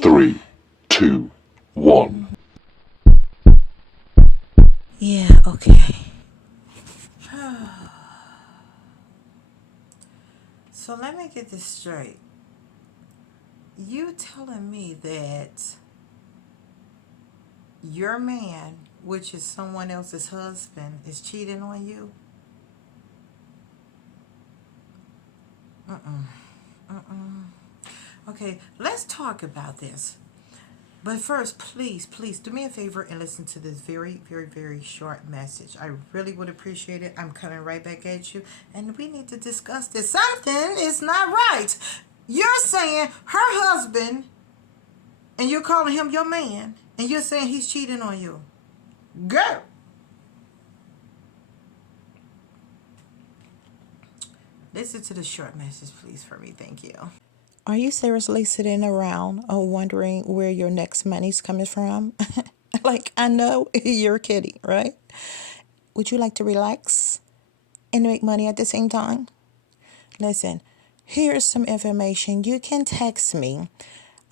Three, two, one. Yeah, okay. So let me get this straight. You telling me that your man, which is someone else's husband, is cheating on you? Okay, let's talk about this. But first, please, please do me a favor and listen to this very, very, very short message. I really would appreciate it. I'm coming right back at you, and we need to discuss this. Something is not right. You're saying her husband, and you're calling him your man, and you're saying he's cheating on you. Girl. Listen to the short message, please, for me. Thank you. Are you seriously sitting around wondering where your next money's coming from? Like, I know you're kidding, right? Would you like to relax and make money at the same time? Listen, here's some information. You can text me.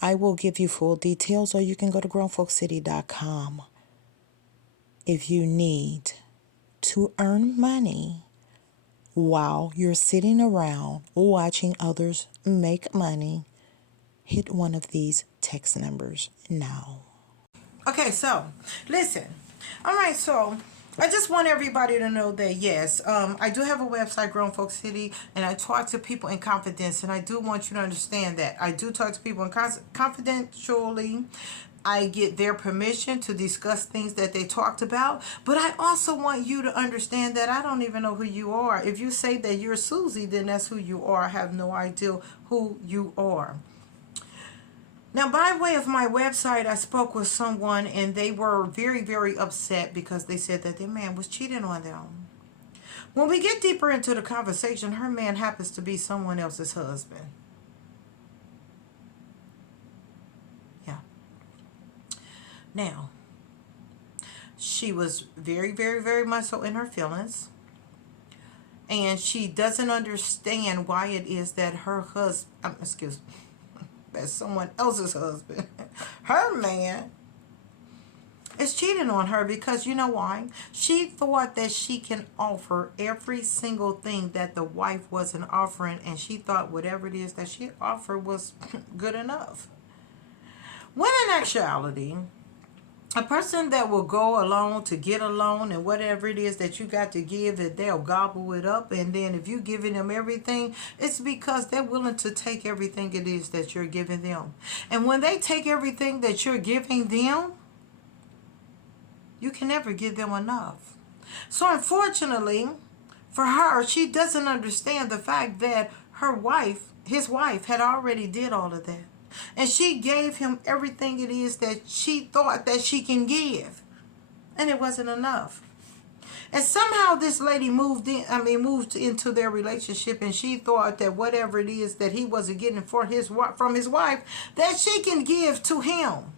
I will give you full details, or you can go to grownfolkcity.com. If you need to earn money while you're sitting around watching others make money, hit one of these text numbers now. Okay, so listen. All right, so I just want everybody to know that yes, I do have a website, Grown Folk City, and I talk to people in confidence, and I do want you to understand that I do talk to people in confidentially. I get their permission to discuss things that they talked about, but I also want you to understand that I don't even know who you are. If you say that you're Susie, then that's who you are. I have no idea who you are. Now, by way of my website, I spoke with someone and they were very, very upset because they said that their man was cheating on them. When we get deeper into the conversation, her man happens to be someone else's husband. Yeah. Now, she was very, very, very much so in her feelings. And she doesn't understand why it is that her husband, excuse me, that's someone else's husband, her man, is cheating on her because you know why? She thought that she can offer every single thing that the wife wasn't offering, and she thought whatever it is that she offered was good enough. When in actuality, a person that will go alone to get alone and whatever it is that you got to give, that they'll gobble it up, and then if you're giving them everything, it's because they're willing to take everything it is that you're giving them. And when they take everything that you're giving them, you can never give them enough. So unfortunately for her, she doesn't understand the fact that his wife had already did all of that. And she gave him everything it is that she thought that she can give. And it wasn't enough. And somehow this lady moved into their relationship, and she thought that whatever it is that he wasn't getting from his wife, that she can give to him.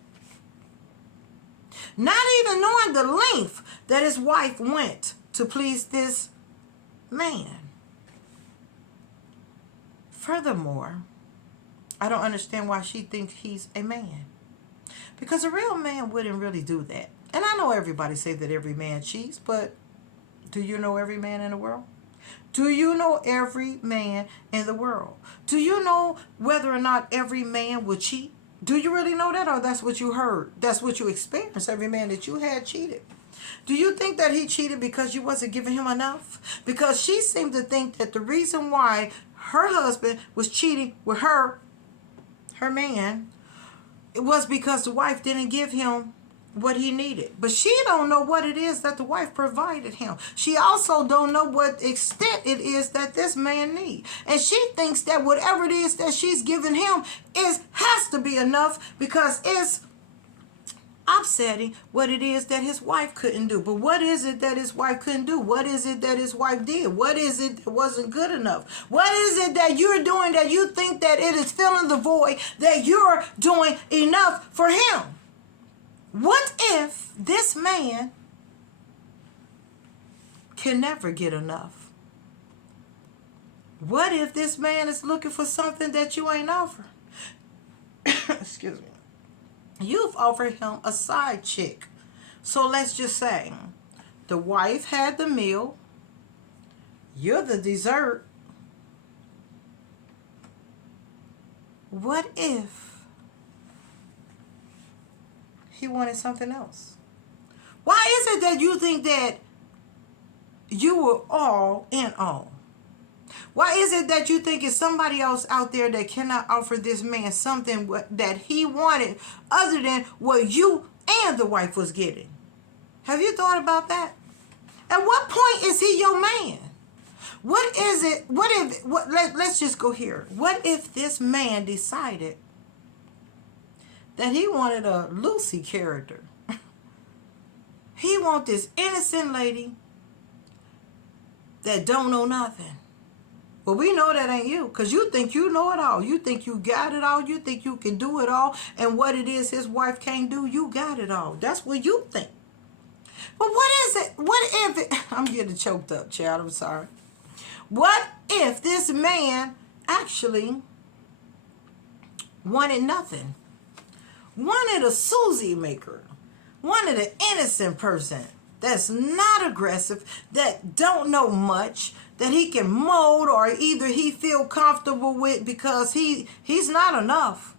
Not even knowing the length that his wife went to please this man. Furthermore, I don't understand why she thinks he's a man. Because a real man wouldn't really do that. And I know everybody say that every man cheats, but do you know every man in the world? Do you know every man in the world? Do you know whether or not every man would cheat? Do you really know that, or that's what you heard? That's what you experienced. Every man that you had cheated. Do you think that he cheated because you wasn't giving him enough? Because she seemed to think that the reason why her husband was cheating with her man, it was because the wife didn't give him what he needed. But she don't know what it is that the wife provided him. She also don't know what extent it is that this man need. And she thinks that whatever it is that she's giving him has to be enough because it's upsetting what it is that his wife couldn't do. But what is it that his wife couldn't do? What is it that his wife did? What is it that wasn't good enough? What is it that you're doing that you think that it is filling the void that you're doing enough for him? What if this man can never get enough? What if this man is looking for something that you ain't offering? Excuse me. You've offered him a side chick. So let's just say the wife had the meal, you're the dessert. What if he wanted something else? Why is it that you think that you were all in all? Why is it that you think it's somebody else out there that cannot offer this man something that he wanted other than what you and the wife was getting? Have you thought about that? At what point is he your man? What is it? Let's just go here. What if this man decided that he wanted a Lucy character? He want this innocent lady that don't know nothing. Well, we know that ain't you, because you think you know it all. You think you got it all. You think you can do it all. And what it is his wife can't do, you got it all. That's what you think. But what is it? What if it... I'm getting choked up, child. I'm sorry. What if this man actually wanted nothing? Wanted a Susie maker. Wanted an innocent person that's not aggressive, that don't know much, that he can mold or either he feel comfortable with because he's not enough.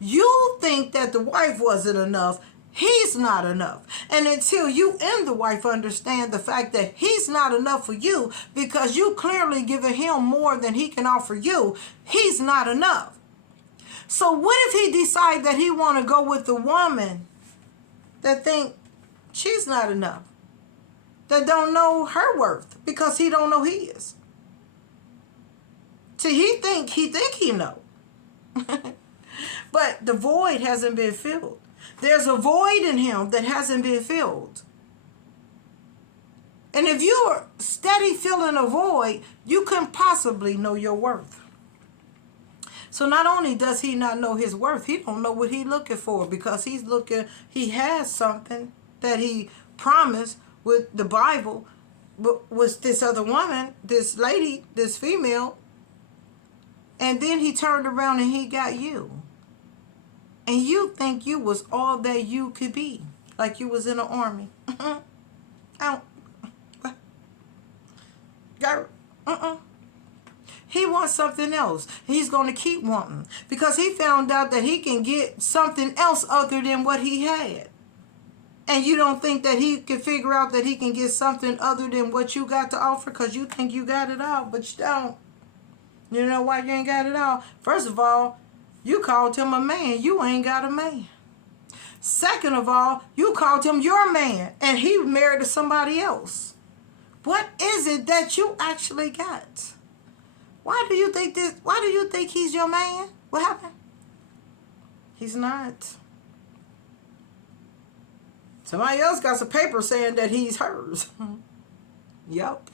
You think that the wife wasn't enough. He's not enough. And until you and the wife understand the fact that he's not enough for you because you clearly giving him more than he can offer you, he's not enough. So what if he decide that he want to go with the woman that think she's not enough, that don't know her worth because he don't know his? See, he think he know. But the void hasn't been filled. There's a void in him that hasn't been filled. And if you're steady filling a void, you couldn't possibly know your worth. So not only does he not know his worth, he don't know what he's looking for, because he has something that he promised with the Bible, was this other woman, this lady, this female, and then he turned around and he got you. And you think you was all that you could be, like you was in the army. He wants something else. He's going to keep wanting because he found out that he can get something else other than what he had. And you don't think that he can figure out that he can get something other than what you got to offer because you think you got it all, but you don't. You know why you ain't got it all? First of all, you called him a man. You ain't got a man. Second of all, you called him your man, and he married to somebody else. What is it that you actually got? Why do you think this? Why do you think he's your man? What happened? He's not. Somebody else got some paper saying that he's hers. Yup.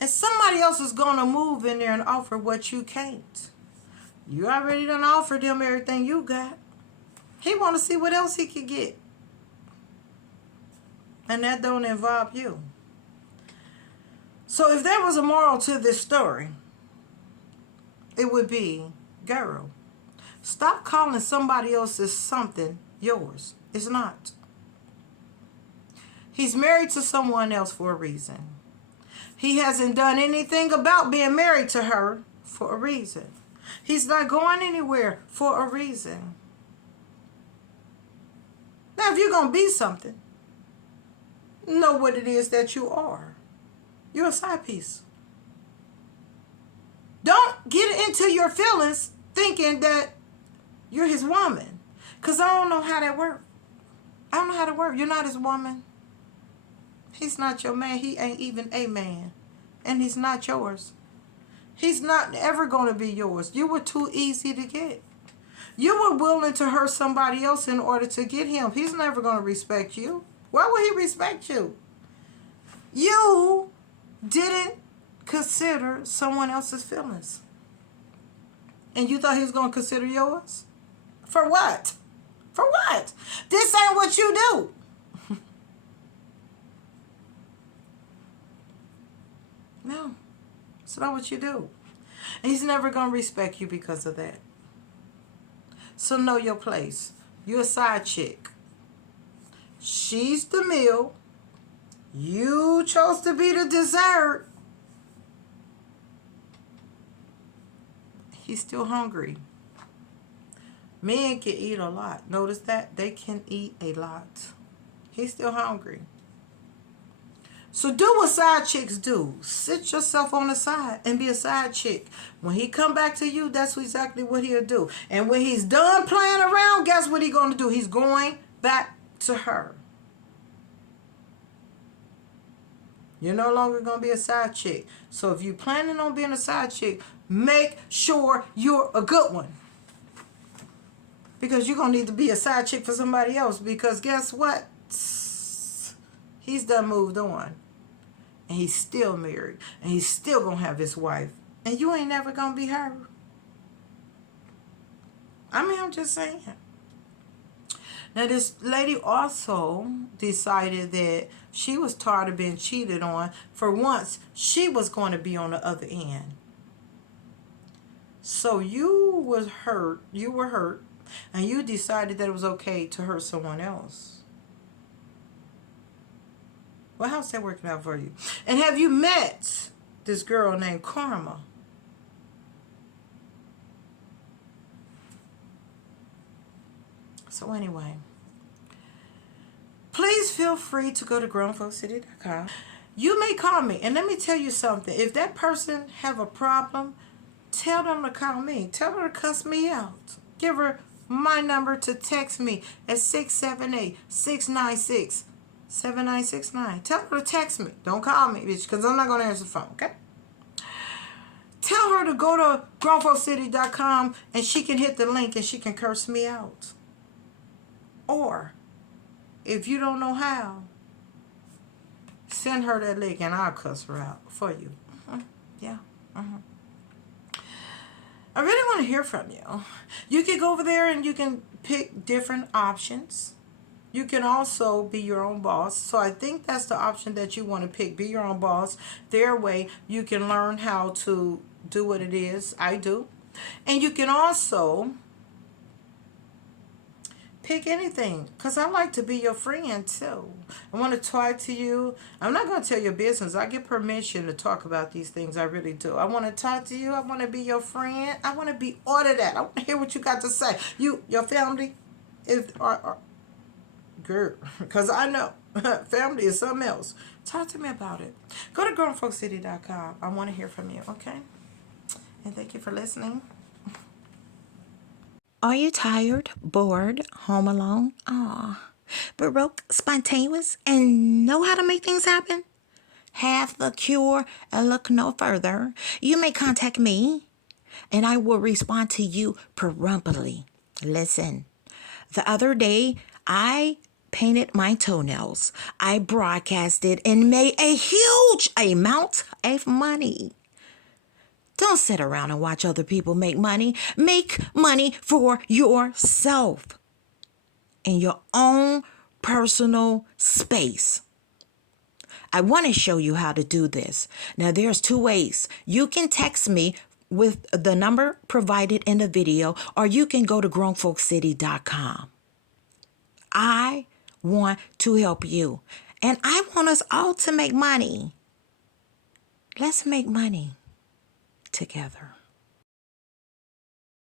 And somebody else is going to move in there and offer what you can't. You already done offered him everything you got. He want to see what else he could get. And that don't involve you. So if there was a moral to this story, it would be, girl, stop calling somebody else's something yours. It's not. He's married to someone else for a reason. He hasn't done anything about being married to her for a reason. He's not going anywhere for a reason. Now, if you're going to be something, know what it is that you are. You're a side piece. Don't get into your feelings thinking that you're his woman. Because I don't know how that works. I don't know how to work. You're not his woman. He's not your man. He ain't even a man. And he's not yours. He's not ever going to be yours. You were too easy to get. You were willing to hurt somebody else in order to get him. He's never going to respect you. Why would he respect you? You didn't consider someone else's feelings. And you thought he was going to consider yours? For what? For what? This ain't what you do. No, it's not what you do. And he's never going to respect you because of that. So know your place. You a side chick. She's the meal. You chose to be the dessert. He's still hungry. Men can eat a lot. Notice that? They can eat a lot. He's still hungry. So do what side chicks do. Sit yourself on the side and be a side chick. When he come back to you, that's exactly what he'll do. And when he's done playing around, guess what he's going to do? He's going back to her. You're no longer going to be a side chick. So if you're planning on being a side chick, make sure you're a good one. Because you're going to need to be a side chick for somebody else. Because guess what? He's done moved on. And he's still married. And he's still going to have his wife. And you ain't never going to be her. I mean, I'm just saying. Now, this lady also decided that she was tired of being cheated on. For once, she was going to be on the other end. So you were hurt, and you decided that it was okay to hurt someone else. Well, how's that working out for you? And have you met this girl named Karma? So anyway, please feel free to go to grownfolkcity.com. You may call me, and let me tell you something. If that person have a problem, tell them to call me. Tell her to cuss me out. Give her my number to text me at 678-696-7969. Tell her to text me. Don't call me, bitch, because I'm not going to answer the phone, okay? Tell her to go to grownfolkcity.com and she can hit the link and she can curse me out. Or, if you don't know how, send her that link and I'll cuss her out for you. Yeah. I really want to hear from you. You can go over there and you can pick different options. You can also be your own boss. So I think that's the option that you want to pick. Be your own boss. Their way, you can learn how to do what it is I do. And you can also pick anything, because I like to be your friend too. I want to talk to you. I'm not going to tell your business. I get permission to talk about these things. I really do. I want to talk to you. I want to be your friend. I want to be all of that. I want to hear what you got to say. Your family is girl, because I know family is something else. Talk to me about it. Go to grownfolkcity.com. I want to hear from you, okay? And thank you for listening. Are you tired, bored, home alone? Aw, broke, spontaneous, and know how to make things happen? Have the cure and look no further. You may contact me, and I will respond to you promptly. Listen, the other day, I painted my toenails. I broadcasted and made a huge amount of money. Don't sit around and watch other people make money. Make money for yourself in your own personal space. I want to show you how to do this. Now, there's two ways. You can text me with the number provided in the video, or you can go to grownfolkcity.com. I want to help you, and I want us all to make money. Let's make money together.